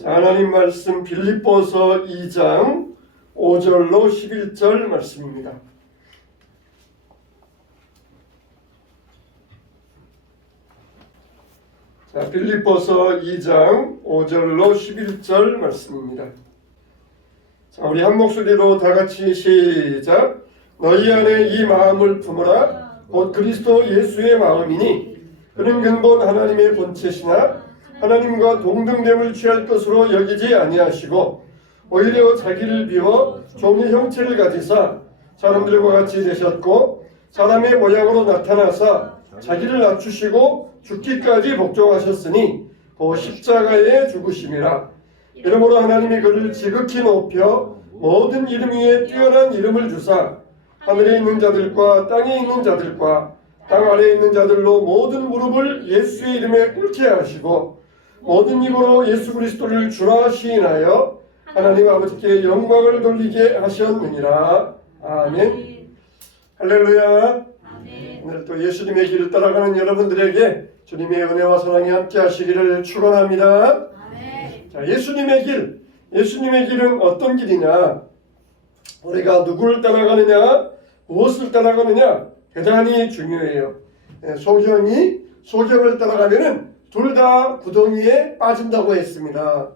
자, 하나님 말씀 빌립보서 2장 5절로 11절 말씀입니다. 자, 빌립보서 2장 5절로 11절 말씀입니다. 자, 우리 한 목소리로 다 같이 시작. 너희 안에 이 마음을 품으라. 곧 그리스도 예수의 마음이니 그는 근본 하나님의 본체시나 하나님과 동등됨을 취할 것으로 여기지 아니하시고 오히려 자기를 비워 종의 형체를 가지사 사람들과 같이 되셨고 사람의 모양으로 나타나사 자기를 낮추시고 죽기까지 복종하셨으니 그 십자가의 죽으심이라. 이러므로 하나님이 그를 지극히 높여 모든 이름 위에 뛰어난 이름을 주사 하늘에 있는 자들과 땅에 있는 자들과 땅 아래에 있는 자들로 모든 무릎을 예수의 이름에 꿇게 하시고 모든 입으로 예수 그리스도를 주라 시인하여 하나님 아버지께 영광을 돌리게 하셨느니라. 아멘. 할렐루야. 아멘. 오늘 또 예수님의 길을 따라가는 여러분들에게 주님의 은혜와 사랑이 함께 하시기를 축원합니다. 아멘. 자, 예수님의 길은 어떤 길이냐? 우리가 누구를 따라가느냐, 무엇을 따라가느냐 대단히 중요해요. 소경을 따라가면은 둘 다 구덩이에 빠진다고 했습니다.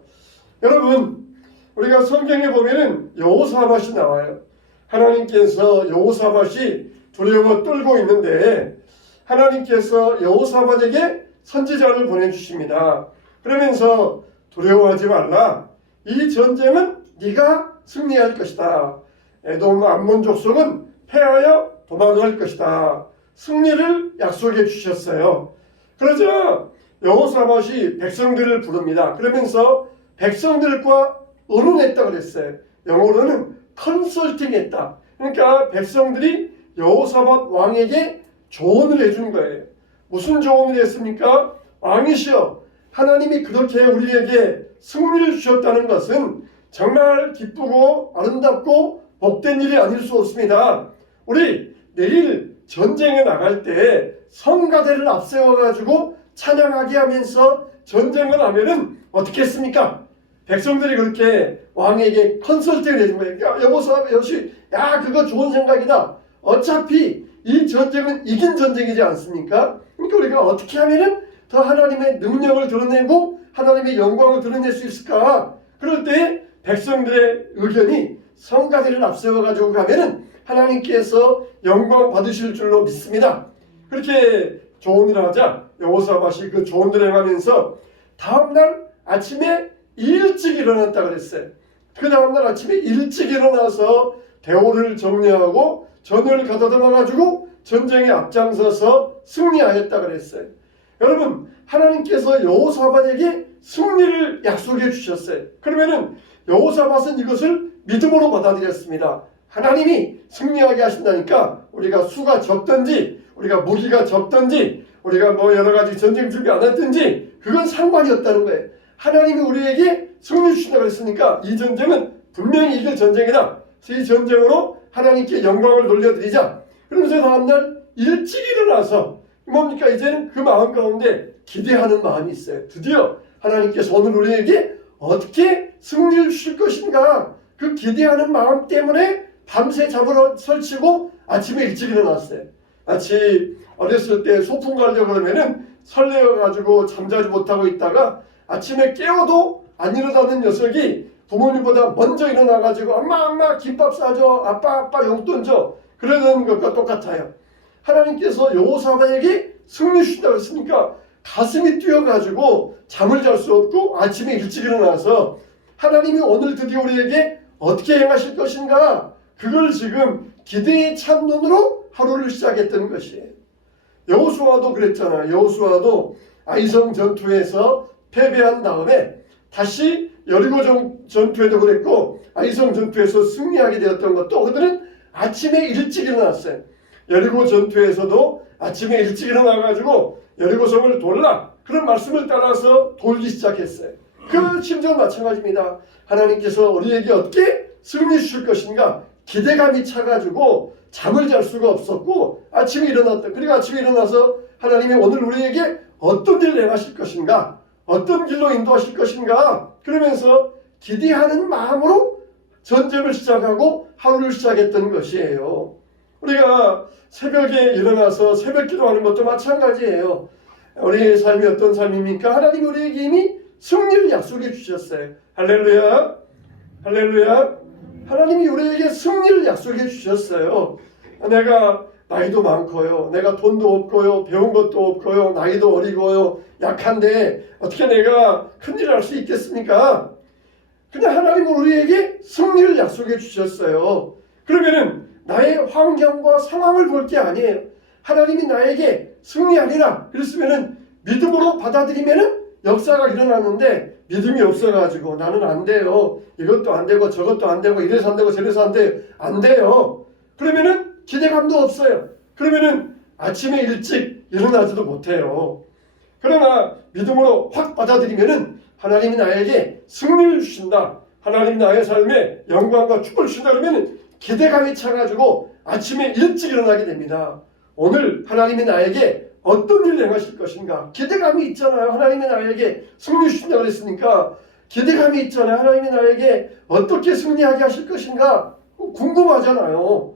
여러분, 우리가 성경에 보면은 여호사밧이 나와요. 하나님께서 여호사밧이 두려워 떨고 있는데 하나님께서 여호사밧에게 선지자를 보내주십니다. 그러면서 두려워하지 말라. 이 전쟁은 네가 승리할 것이다. 에돔 암몬 족속은 패하여 도망갈 것이다. 승리를 약속해 주셨어요. 그러자 여호사밧이 백성들을 부릅니다. 그러면서 백성들과 의논했다 그랬어요. 영어로는 컨설팅했다. 그러니까 백성들이 여호사밧 왕에게 조언을 해준 거예요. 무슨 조언을 했습니까? 왕이시여, 하나님이 그렇게 우리에게 승리를 주셨다는 것은 정말 기쁘고 아름답고 복된 일이 아닐 수 없습니다. 우리 내일 전쟁에 나갈 때 성가대를 앞세워가지고 찬양하게 하면서 전쟁을 하면은 어떻게 했습니까? 백성들이 그렇게 왕에게 컨설팅을 해준 거예요. 그러니까 여호사밧이 야, 그거 좋은 생각이다. 어차피 이 전쟁은 이긴 전쟁이지 않습니까? 그러니까 우리가 어떻게 하면은 더 하나님의 능력을 드러내고 하나님의 영광을 드러낼 수 있을까? 그럴 때 백성들의 의견이 성가대를 앞세워가지고 가면은 하나님께서 영광 받으실 줄로 믿습니다. 그렇게 조언을 하자 여호사밧이 그 조언들을 행하면서 다음날 아침에 일찍 일어났다 그랬어요. 그 다음날 아침에 일찍 일어나서 대오를 정리하고 전을 가다듬어 가지고 전쟁에 앞장서서 승리하였다 그랬어요. 여러분, 하나님께서 여호사밧에게 승리를 약속해 주셨어요. 그러면은 여호사밧은 이것을 믿음으로 받아들였습니다. 하나님이 승리하게 하신다니까 우리가 수가 적든지 우리가 무기가 적든지 우리가 뭐 여러 가지 전쟁 준비 안 했든지 그건 상관이 없다는 거예요. 하나님이 우리에게 승리 주신다고 했으니까 이 전쟁은 분명히 이길 전쟁이다. 그래서 이 전쟁으로 하나님께 영광을 돌려드리자. 그러면서 다음날 일찍 일어나서 뭡니까? 이제는 그 마음 가운데 기대하는 마음이 있어요. 드디어 하나님께서 오늘 우리에게 어떻게 승리를 주실 것인가? 그 기대하는 마음 때문에 밤새 잠을 설치고 아침에 일찍 일어났어요. 마치 어렸을 때 소풍 가려고 그러면은 설레어가지고 잠자지 못하고 있다가 아침에 깨워도 안 일어나는 녀석이 부모님보다 먼저 일어나가지고 엄마 김밥 싸줘, 아빠 용돈 줘, 그러는 것과 똑같아요. 하나님께서 여호사밧에게 승리 주신다고 했으니까 가슴이 뛰어가지고 잠을 잘 수 없고 아침에 일찍 일어나서 하나님이 오늘 드디어 우리에게 어떻게 행하실 것인가, 그걸 지금 기대의 찬 눈으로 하루를 시작했던 것이에요. 여호수아도 그랬잖아요. 여호수아도 아이성 전투에서 패배한 다음에 다시 여리고 전투에도 그랬고 아이성 전투에서 승리하게 되었던 것도 그들은 아침에 일찍 일어났어요. 여리고 전투에서도 아침에 일찍 일어나가지고 여리고성을 돌라, 그런 말씀을 따라서 돌기 시작했어요. 그 심정 마찬가지입니다. 하나님께서 우리에게 어떻게 승리 주실 것인가 기대감이 차가지고 잠을 잘 수가 없었고 아침에 일어났다. 그리고 아침에 일어나서 하나님이 오늘 우리에게 어떤 일을 행하실 것인가, 어떤 길로 인도하실 것인가 그러면서 기대하는 마음으로 전쟁을 시작하고 하루를 시작했던 것이에요. 우리가 새벽에 일어나서 새벽 기도하는 것도 마찬가지예요. 우리의 삶이 어떤 삶입니까? 하나님이 우리에게 이미 승리를 약속해 주셨어요. 할렐루야, 할렐루야. 하나님이 우리에게 승리를 약속해 주셨어요. 내가 나이도 많고요, 내가 돈도 없고요, 배운 것도 없고요, 나이도 어리고요, 약한데 어떻게 내가 큰일을 할 수 있겠습니까? 그냥 하나님은 우리에게 승리를 약속해 주셨어요. 그러면은 나의 환경과 상황을 볼 게 아니에요. 하나님이 나에게 승리하리라 그랬으면은 믿음으로 받아들이면은 역사가 일어나는데 믿음이 없어가지고 나는 안 돼요, 이것도 안 되고 저것도 안 되고 이래서 안 되고 저래서 안 돼요. 그러면은 기대감도 없어요. 그러면은 아침에 일찍 일어나지도 못해요. 그러나 믿음으로 확 받아들이면은 하나님이 나에게 승리를 주신다, 하나님이 나의 삶에 영광과 축복을 주신다 그러면 기대감이 차가지고 아침에 일찍 일어나게 됩니다. 오늘 하나님이 나에게 어떤 일을 행하실 것인가 기대감이 있잖아요. 하나님이 나에게 승리 주신다 그랬으니까 기대감이 있잖아요. 하나님이 나에게 어떻게 승리하게 하실 것인가 궁금하잖아요.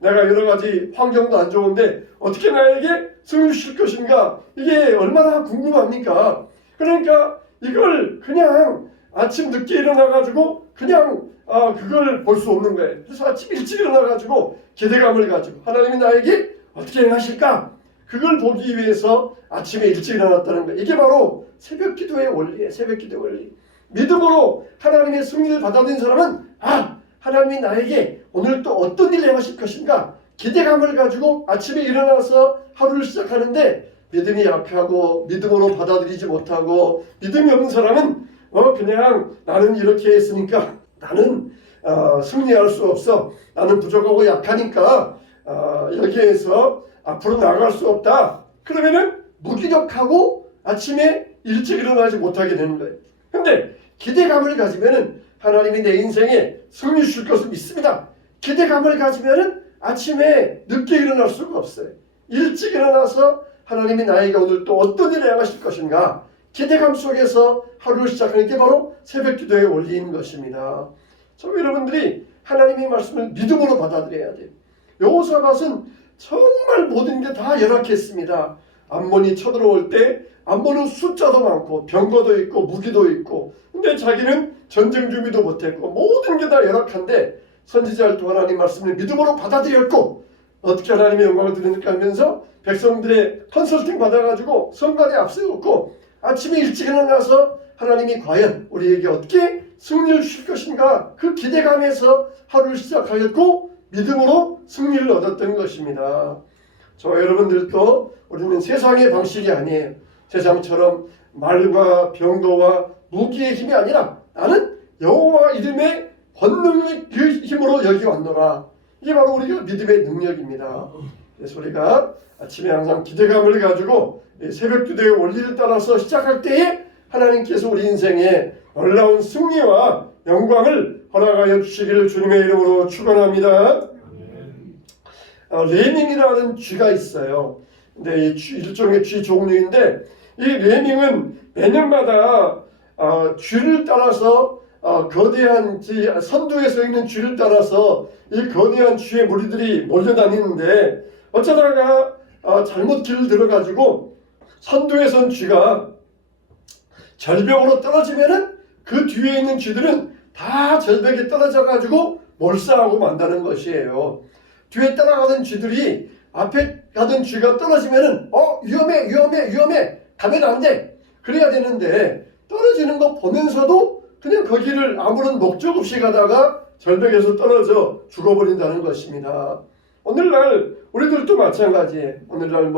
내가 여러 가지 환경도 안 좋은데 어떻게 나에게 승리 주실 것인가, 이게 얼마나 궁금합니까? 그러니까 이걸 그냥 아침 늦게 일어나가지고 그냥 그걸 볼 수 없는 거예요. 그래서 아침 일찍 일어나가지고 기대감을 가지고 하나님이 나에게 어떻게 행하실까, 그걸 보기 위해서 아침에 일찍 일어났다는 거예요. 이게 바로 새벽 기도의 원리예요. 새벽 기도의 원리. 믿음으로 하나님의 승리를 받아들인 사람은 하나님이 나에게 오늘 또 어떤 일을 행하실 것인가 기대감을 가지고 아침에 일어나서 하루를 시작하는데, 믿음이 약하고 믿음으로 받아들이지 못하고 믿음이 없는 사람은 그냥 나는 이렇게 했으니까 나는 승리할 수 없어, 나는 부족하고 약하니까 여기에서 앞으로 나아갈 수 없다. 그러면은 무기력하고 아침에 일찍 일어나지 못하게 되는 거예요. 근데 기대감을 가지면은 하나님이 내 인생에 승리 주실 것을 믿습니다. 기대감을 가지면은 아침에 늦게 일어날 수가 없어요. 일찍 일어나서 하나님이 나에게 오늘 또 어떤 일을 행하실 것인가 기대감 속에서 하루를 시작하는 게 바로 새벽 기도의 원리인 것입니다. 여러분들이 하나님의 말씀을 믿음으로 받아들여야 돼요. 여호사밧은 정말 모든 게 다 열악했습니다. 암몬이 쳐들어올 때 암몬은 숫자도 많고 병거도 있고 무기도 있고, 근데 자기는 전쟁 준비도 못했고 모든 게 다 열악한데 선지자를 통한 하나님 말씀을 믿음으로 받아들였고, 어떻게 하나님의 영광을 드리니까 하면서 백성들의 컨설팅 받아가지고 성관에 앞세웠고, 아침에 일찍 일어나서 하나님이 과연 우리에게 어떻게 승리를 주실 것인가 그 기대감에서 하루를 시작하였고 믿음으로 승리를 얻었던 것입니다. 여러분들도 우리는 세상의 방식이 아니에요. 세상처럼 말과 병거와 무기의 힘이 아니라 나는 여호와 이름의 권능의 그 힘으로 여기 왔노라. 이게 바로 우리가 믿음의 능력입니다. 그래서 우리가 아침에 항상 기대감을 가지고 새벽 기도의 원리를 따라서 시작할 때에 하나님께서 우리 인생에 놀라운 승리와 영광을 허락하여 주시기를 주님의 이름으로 축원합니다. 레밍이라는 쥐가 있어요. 근데 일종의 쥐 종류인데 이 레밍은 매년마다 쥐를 따라서 거대한 선두에 서 있는 쥐를 따라서 이 거대한 쥐의 무리들이 몰려다니는데 어쩌다가 잘못 길을 들어가지고 선두에 선 쥐가 절벽으로 떨어지면은 그 뒤에 있는 쥐들은 다 절벽에 떨어져 가지고 몰사하고 만다는 것이에요. 뒤에 따라가던 쥐들이 앞에 가던 쥐가 떨어지면은 위험해 가면 안 돼, 그래야 되는데 떨어지는 거 보면서도 그냥 거기를 아무런 목적 없이 가다가 절벽에서 떨어져 죽어버린다는 것입니다. 오늘날 우리들도 마찬가지예요. 오늘날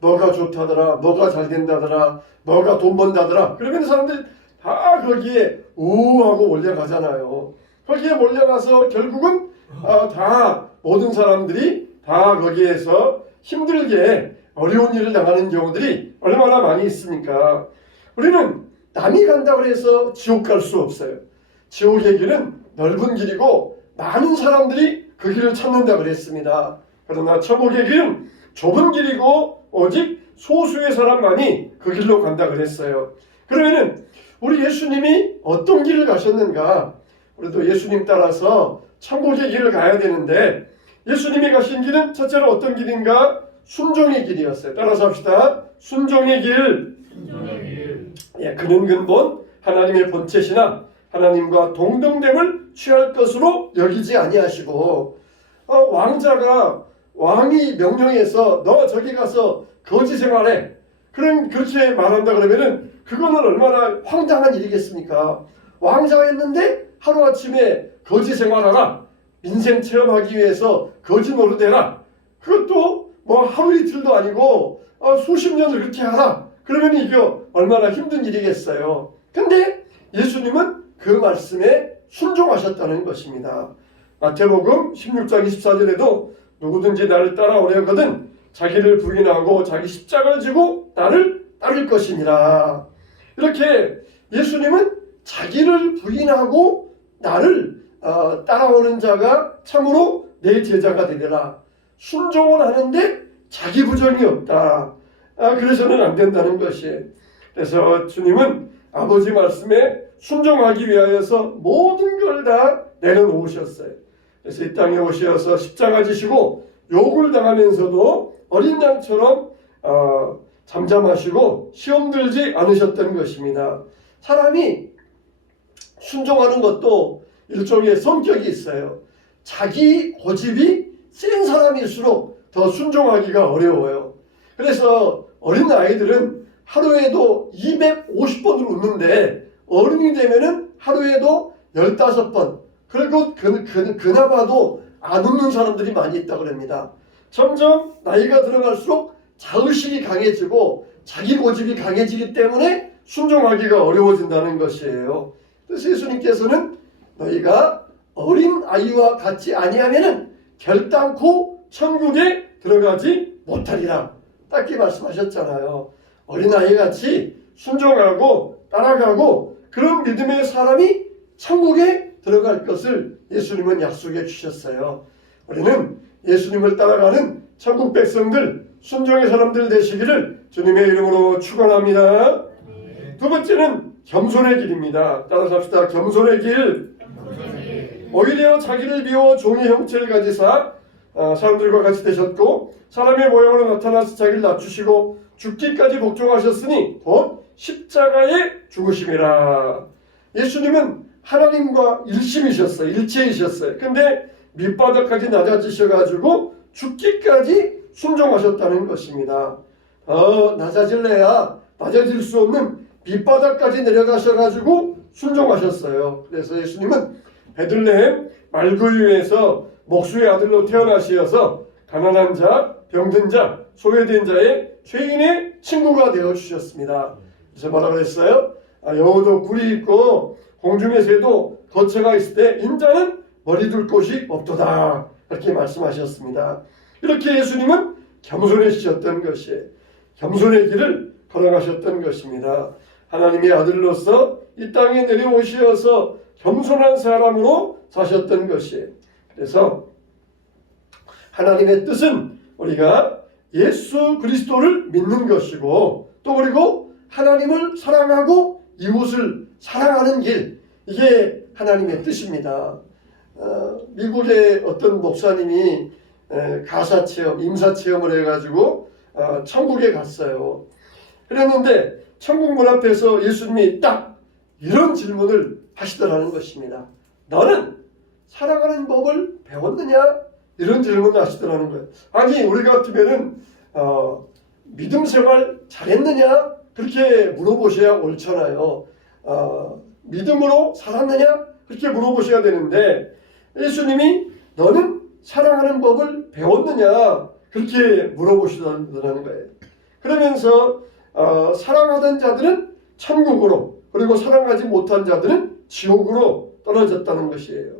뭐가 좋다더라, 뭐가 잘 된다더라, 뭐가 돈 번다더라, 그러면 사람들이 다 거기에 우하고 몰려가잖아요. 거기에 몰려가서 결국은 다 모든 사람들이 다 거기에서 힘들게 어려운 일을 당하는 경우들이 얼마나 많이 있습니까? 우리는 남이 간다고 해서 지옥 갈 수 없어요. 지옥의 길은 넓은 길이고 많은 사람들이 그 길을 찾는다고 그랬습니다. 그러나 천국의 길은 좁은 길이고 오직 소수의 사람만이 그 길로 간다 그랬어요. 그러면은 우리 예수님이 어떤 길을 가셨는가? 우리도 예수님 따라서 천국의 길을 가야 되는데 예수님이 가신 길은 첫째로 어떤 길인가? 순종의 길이었어요. 따라서 합시다. 순종의 길. 예, 그는 근본 하나님의 본체시나 하나님과 동등됨을 취할 것으로 여기지 아니하시고 왕자가 왕이 명령해서 너 저기 가서 거지 생활해. 그렇게 말한다 그러면은 그거는 얼마나 황당한 일이겠습니까? 왕자가 했는데 하루아침에 거지 생활하라. 인생 체험하기 위해서 거지 노릇해라. 그것도 뭐 하루 이틀도 아니고 수십 년을 그렇게 하라. 그러면 이게 얼마나 힘든 일이겠어요. 근데 예수님은 그 말씀에 순종하셨다는 것입니다. 마태복음 16장 24절에도 누구든지 나를 따라오려거든 자기를 부인하고 자기 십자가를 지고 나를 따를 것이니라. 이렇게 예수님은 자기를 부인하고 나를 따라오는 자가 참으로 내 제자가 되리라. 순종은 하는데 자기 부정이 없다. 그래서는 안 된다는 것이. 그래서 주님은 아버지 말씀에 순종하기 위하여서 모든 걸 다 내려놓으셨어요. 그래서 이 땅에 오셔서 십자가 지시고 욕을 당하면서도 어린 양처럼 잠잠하시고 시험 들지 않으셨던 것입니다. 사람이 순종하는 것도 일종의 성격이 있어요. 자기 고집이 센 사람일수록 더 순종하기가 어려워요. 그래서 어린 아이들은 하루에도 250번을 웃는데 어른이 되면은 하루에도 15번, 그리고 그나마도 안 웃는 사람들이 많이 있다고 합니다. 점점 나이가 들어갈수록 자의식이 강해지고 자기 고집이 강해지기 때문에 순종하기가 어려워진다는 것이에요. 그래서 예수님께서는 너희가 어린 아이와 같이 아니하면은 결단코 천국에 들어가지 못하리라. 딱히 말씀하셨잖아요. 어린 아이같이 순종하고 따라가고 그런 믿음의 사람이 천국에 들어갈 것을 예수님은 약속해 주셨어요. 우리는 예수님을 따라가는 천국 백성들, 순종의 사람들 되시기를 주님의 이름으로 축원합니다. 두 번째는 겸손의 길입니다. 따라서 합시다. 겸손의 길. 오히려 자기를 비워 종의 형체를 가지사 사람들과 같이 되셨고 사람의 모양으로 나타나서 자기를 낮추시고 죽기까지 복종하셨으니 곧 십자가에 죽으심이라. 예수님은 하나님과 일심이셨어요. 일체이셨어요. 근데 밑바닥까지 낮아지셔가지고 죽기까지 순종하셨다는 것입니다. 낮아질래야 낮아질 수 없는 밑바닥까지 내려가셔가지고 순종하셨어요. 그래서 예수님은 베들레헴 말구유에서 목수의 아들로 태어나시어서 가난한 자, 병든 자, 소외된 자의 죄인의 친구가 되어주셨습니다. 그래서 뭐라 그랬어요? 여우도 굴이 있고 공중의 새도 거처가 있을 때 인자는 머리 둘 곳이 없도다. 이렇게 말씀하셨습니다. 이렇게 예수님은 겸손해지셨던 것이 겸손의 길을 걸어가셨던 것입니다. 하나님의 아들로서 이 땅에 내려오시어서 겸손한 사람으로 사셨던 것이. 그래서 하나님의 뜻은 우리가 예수 그리스도를 믿는 것이고 또 그리고 하나님을 사랑하고 이웃을 사랑하는 길, 이게 하나님의 뜻입니다. 미국의 어떤 목사님이 가사체험, 임사체험을 해가지고 천국에 갔어요. 그랬는데 천국 문 앞에서 예수님이 딱 이런 질문을 하시더라는 것입니다. 너는 사랑하는 법을 배웠느냐? 이런 질문을 하시더라는 거예요. 아니 우리 같으면은 믿음 생활 잘했느냐? 그렇게 물어보셔야 옳잖아요. 믿음으로 살았느냐? 그렇게 물어보셔야 되는데 예수님이 너는 사랑하는 법을 배웠느냐? 그렇게 물어보시더라는 거예요. 그러면서 사랑하던 자들은 천국으로 그리고 사랑하지 못한 자들은 지옥으로 떨어졌다는 것이에요.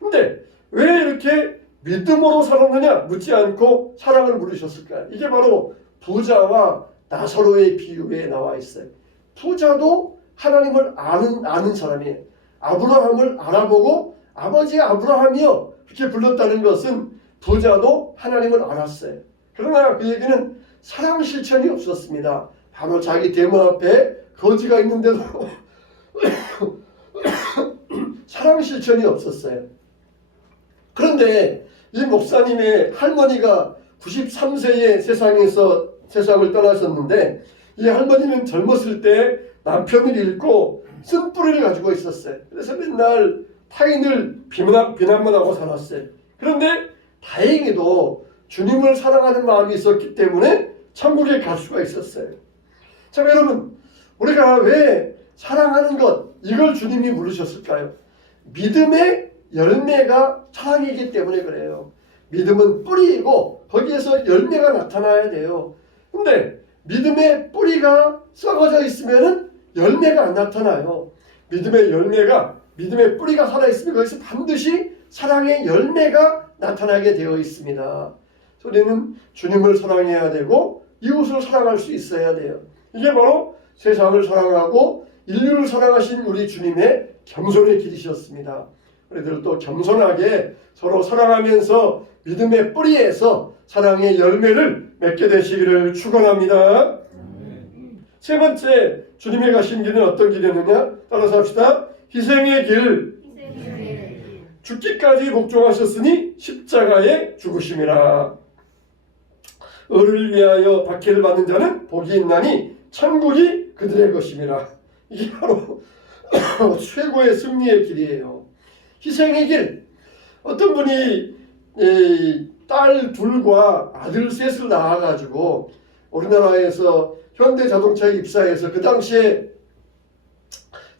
근데 왜 이렇게 믿음으로 살았느냐 묻지 않고 사랑을 물으셨을까요? 이게 바로 부자와 나사로의 비유에 나와 있어요. 부자도 하나님을 아는 사람이에요. 아브라함을 알아보고 아버지 아브라함이여 그렇게 불렀다는 것은 부자도 하나님을 알았어요. 그러나 그 얘기는 사랑 실천이 없었습니다. 바로 자기 대문 앞에 거지가 있는데도 사랑 실천이 없었어요. 그런데 이 목사님의 할머니가 93세에 세상을 떠나셨는데, 이 할머니는 젊었을 때 남편을 잃고 쓴뿌리를 가지고 있었어요. 그래서 맨날 타인을 비난만 하고 살았어요. 그런데 다행히도 주님을 사랑하는 마음이 있었기 때문에 천국에 갈 수가 있었어요. 자, 여러분, 우리가 왜 사랑하는 것, 이걸 주님이 부르셨을까요? 믿음의 열매가 사랑이기 때문에 그래요. 믿음은 뿌리이고 거기에서 열매가 나타나야 돼요. 근데 믿음의 뿌리가 썩어져 있으면 열매가 안 나타나요. 믿음의 뿌리가 살아있으면 거기서 반드시 사랑의 열매가 나타나게 되어 있습니다. 우리는 주님을 사랑해야 되고 이웃을 사랑할 수 있어야 돼요. 이게 바로 세상을 사랑하고 인류를 사랑하신 우리 주님의 겸손의 길이셨습니다. 우리들도 겸손하게 서로 사랑하면서 믿음의 뿌리에서 사랑의 열매를 맺게 되시기를 축원합니다. 세 번째, 주님이 가신 길은 어떤 길이었느냐? 따라서 합시다. 희생의 길. 죽기까지 복종하셨으니 십자가에 죽으심이라. 을을 위하여 박해를 받는 자는 복이 있나니 천국이 그들의 것임이라. 이게 바로 최고의 승리의 길이에요. 희생의 길. 어떤 분이 딸 둘과 아들 셋을 낳아가지고 우리나라에서 현대자동차에 입사해서 그 당시에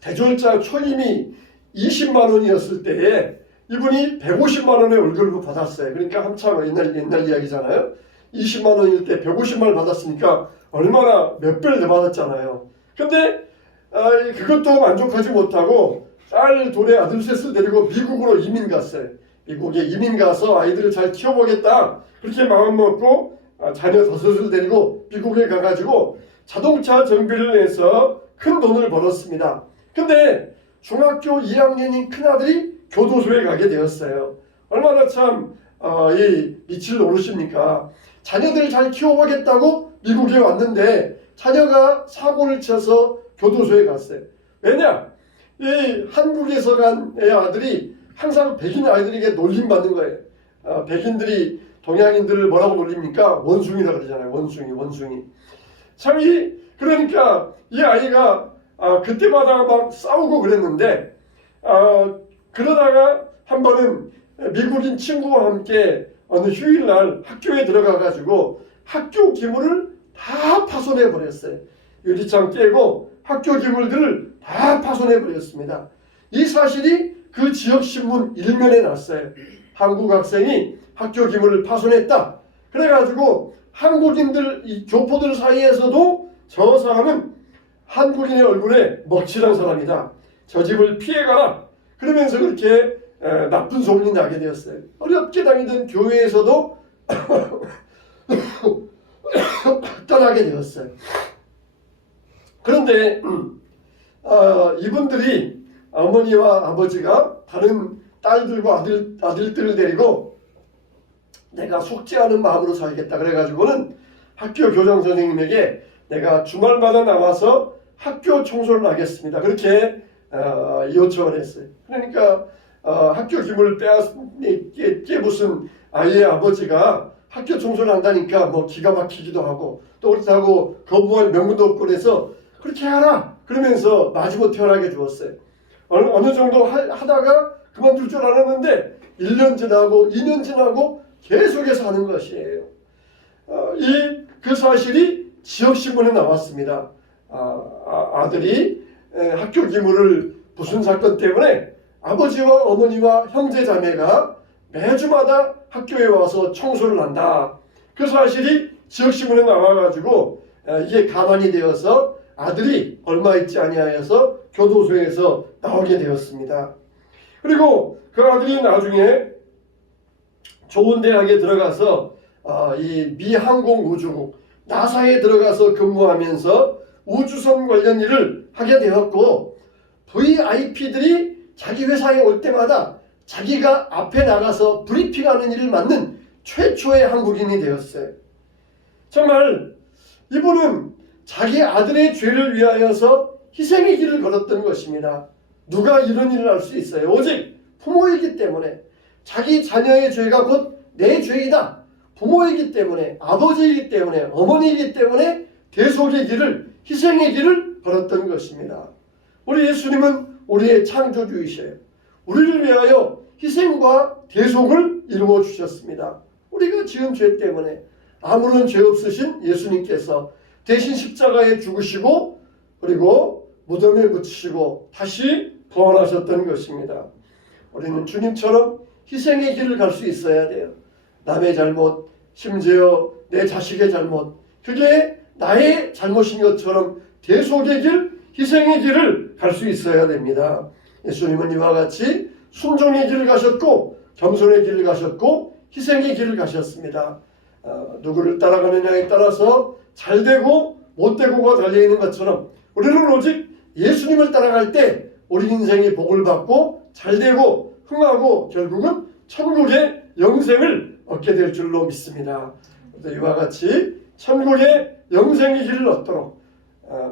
대졸자 초임이 20만 원이었을 때에 이분이 150만 원의 월급을 받았어요. 그러니까 한참 옛날 이야기잖아요. 20만 원일 때 150만 원 받았으니까 얼마나 몇 배를 더 받았잖아요. 근데 그것도 만족하지 못하고 딸 둘의 아들 셋을 데리고 미국으로 이민 갔어요. 미국에 이민 가서 아이들을 잘 키워보겠다 그렇게 마음 먹고 자녀 5을 데리고 미국에 가가지고 자동차 정비를 해서 큰 돈을 벌었습니다. 근데 중학교 2학년인 큰아들이 교도소에 가게 되었어요. 얼마나 참 이 미칠 노릇입니까? 자녀들을 잘 키워보겠다고 미국에 왔는데 자녀가 사고를 쳐서 교도소에 갔어요. 왜냐? 이 한국에서 간 애 아들이 항상 백인 아이들에게 놀림받는 거예요. 백인들이 동양인들을 뭐라고 놀립니까? 원숭이라고 그러잖아요. 원숭이. 참 그러니까 이 아이가 그때마다 막 싸우고 그랬는데 그러다가 한 번은 미국인 친구와 함께 어느 휴일날 학교에 들어가가지고 학교 기물을 다 파손해 버렸어요. 유리창 깨고 학교 기물들을 다 파손해 버렸습니다. 이 사실이 그 지역 신문 1면에 났어요. 한국 학생이 학교 기물을 파손했다. 그래가지고 한국인들, 이 교포들 사이에서도 저 사람은 한국인의 얼굴에 먹칠한 사람이다. 저 집을 피해가라. 그러면서 그렇게 나쁜 소문이 나게 되었어요. 어렵게 다니던 교회에서도 떠나게 되었어요. 그런데 이분들이 어머니와 아버지가 다른 딸들과 아들들을 데리고 내가 속지 않은 마음으로 살겠다 그래가지고는 학교 교장 선생님에게 내가 주말마다 나와서 학교 청소를 하겠습니다. 그렇게 요청을 했어요. 그러니까 학교 기물을 깨부순 아이의 아버지가 학교 청소를 한다니까 뭐 기가 막히기도 하고 또 그렇다고 거부할 명분도 없고 그래서 그렇게 하라 그러면서 마지못 태어나게 주었어요. 어느 정도 하다가 그만둘 줄 알았는데 1년 지나고 2년 지나고 계속해서 하는 것이에요. 그 사실이 지역신문에 나왔습니다. 아들이 학교 기물을 부순 사건 때문에 아버지와 어머니와 형제 자매가 매주마다 학교에 와서 청소를 한다. 그 사실이 지역신문에 나와가지고 이게 가만히 되어서 아들이 얼마 있지 아니하여서 교도소에서 나오게 되었습니다. 그리고 그 아들이 나중에 좋은 대학에 들어가서 이 미항공우주국 나사에 들어가서 근무하면서 우주선 관련 일을 하게 되었고 VIP들이 자기 회사에 올 때마다 자기가 앞에 나가서 브리핑하는 일을 맡는 최초의 한국인이 되었어요. 정말 이분은 자기 아들의 죄를 위하여서 희생의 길을 걸었던 것입니다. 누가 이런 일을 할 수 있어요? 오직 부모이기 때문에. 자기 자녀의 죄가 곧 내 죄이다. 부모이기 때문에, 아버지이기 때문에, 어머니이기 때문에 대속의 길을, 희생의 길을 걸었던 것입니다. 우리 예수님은 우리의 창조주이셔요. 우리를 위하여 희생과 대속을 이루어 주셨습니다. 우리가 지은 죄 때문에 아무런 죄 없으신 예수님께서 대신 십자가에 죽으시고 그리고 무덤에 묻히시고 다시 부활하셨던 것입니다. 우리는 주님처럼 희생의 길을 갈 수 있어야 돼요. 남의 잘못, 심지어 내 자식의 잘못, 그게 나의 잘못인 것처럼 대속의 길, 희생의 길을 갈 수 있어야 됩니다. 예수님은 이와 같이 순종의 길을 가셨고 겸손의 길을 가셨고 희생의 길을 가셨습니다. 누구를 따라가느냐에 따라서 잘되고 못되고가 달려있는 것처럼 우리는 오직 예수님을 따라갈 때 우리 인생이 복을 받고 잘되고 흥하고 결국은 천국의 영생을 얻게 될 줄로 믿습니다. 이와 같이 천국의 영생의 길을 얻도록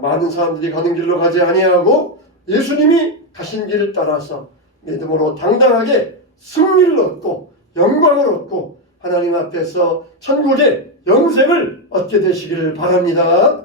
많은 사람들이 가는 길로 가지 아니하고 예수님이 가신 길을 따라서 믿음으로 당당하게 승리를 얻고 영광을 얻고 하나님 앞에서 천국의 영생을 얻게 되시기를 바랍니다.